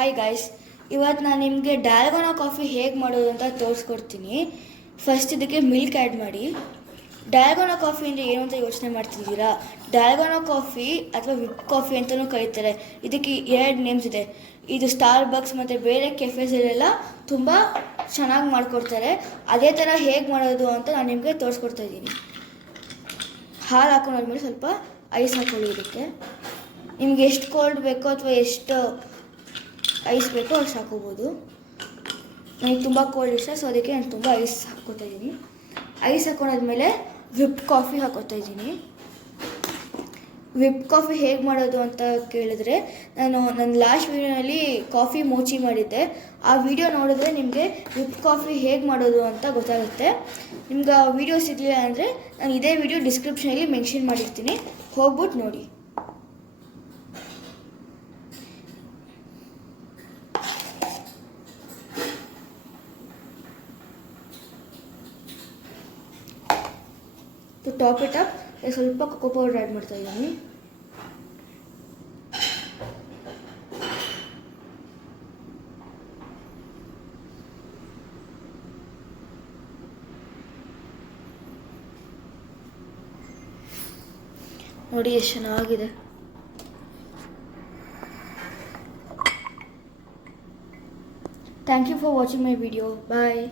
Hi guys, ಇವತ್ತು ನಾನು ನಿಮಗೆ ಡಾಲ್ಗೋನಾ ಕಾಫಿ ಹೇಗೆ ಮಾಡೋದು ಅಂತ ತೋರಿಸ್ಕೊಡ್ತೀನಿ. ಫಸ್ಟ್ ಇದಕ್ಕೆ ಮಿಲ್ಕ್ ಆ್ಯಡ್ ಮಾಡಿ. ಡಾಲ್ಗೋನಾ ಕಾಫಿ ಅಂದರೆ ಏನು ಅಂತ ಯೋಚನೆ ಮಾಡ್ತಿದ್ದೀರಾ? ಡಾಲ್ಗೋನಾ ಕಾಫಿ ಅಥವಾ ವಿಪ್ ಕಾಫಿ ಅಂತಲೂ ಕರೀತಾರೆ. ಇದಕ್ಕೆ ಎರಡು ನೇಮ್ಸ್ ಇದೆ. ಇದು ಸ್ಟಾರ್ಬಕ್ಸ್ ಮತ್ತು ಬೇರೆ ಕೆಫೆಸಲ್ಲೆಲ್ಲ ತುಂಬ ಚೆನ್ನಾಗಿ ಮಾಡಿಕೊಡ್ತಾರೆ. ಅದೇ ಥರ ಹೇಗೆ ಮಾಡೋದು ಅಂತ ನಾನು ನಿಮಗೆ ತೋರಿಸ್ಕೊಡ್ತಾ ಇದ್ದೀನಿ. ಹಾಲು ಹಾಕೊಂಡಾದ್ಮೇಲೆ ಸ್ವಲ್ಪ ಐಸ್ ಹಾಕೊಳ್ಳಿ. ಇದಕ್ಕೆ ನಿಮ್ಗೆ ಎಷ್ಟು ಕೋಲ್ಡ್ ಬೇಕೋ ಅಥವಾ ಎಷ್ಟು ಐಸ್ ಬೇಕೋ ಅಷ್ಟು ಹಾಕೋಬೋದು. ನನಗೆ ತುಂಬ ಕೋಲ್ಡ್ ಇಷ್ಟ, ಸೊ ಅದಕ್ಕೆ ನಾನು ತುಂಬ ಐಸ್ ಹಾಕ್ಕೋತಾ ಇದ್ದೀನಿ. ಐಸ್ ಹಾಕೊಂಡಾದ್ಮೇಲೆ ವಿಪ್ ಕಾಫಿ ಹಾಕೋತಾ ಇದ್ದೀನಿ. ವಿಪ್ ಕಾಫಿ ಹೇಗೆ ಮಾಡೋದು ಅಂತ ಕೇಳಿದ್ರೆ, ನನ್ನ ಲಾಸ್ಟ್ ವೀಡಿಯೋನಲ್ಲಿ ಕಾಫಿ ಮೋಚಿ ಮಾಡಿದ್ದೆ. ಆ ವಿಡಿಯೋ ನೋಡಿದ್ರೆ ನಿಮಗೆ ವಿಪ್ ಕಾಫಿ ಹೇಗೆ ಮಾಡೋದು ಅಂತ ಗೊತ್ತಾಗುತ್ತೆ. ನಿಮ್ಗೆ ಆ ವಿಡಿಯೋ ಸಿಗಲಿಲ್ಲ ಅಂದರೆ ನಾನು ಇದೇ ವಿಡಿಯೋ ಡಿಸ್ಕ್ರಿಪ್ಷನಲ್ಲಿ ಮೆನ್ಷನ್ ಮಾಡಿರ್ತೀನಿ, ಹೋಗ್ಬಿಟ್ಟು ನೋಡಿ. ಟು ಟಾಪ್ ಇಟ್ ಅಪ್ ಸ್ವಲ್ಪ ಕೊಕೋ ಪೌಡರ್ ಆ್ಯಡ್ ಮಾಡ್ತಾ ಇದ್ದೀನಿ. ನೋಡಿ ಎಷ್ಟು ಚೆನ್ನಾಗಿದೆ. Thank you for watching my video. Bye.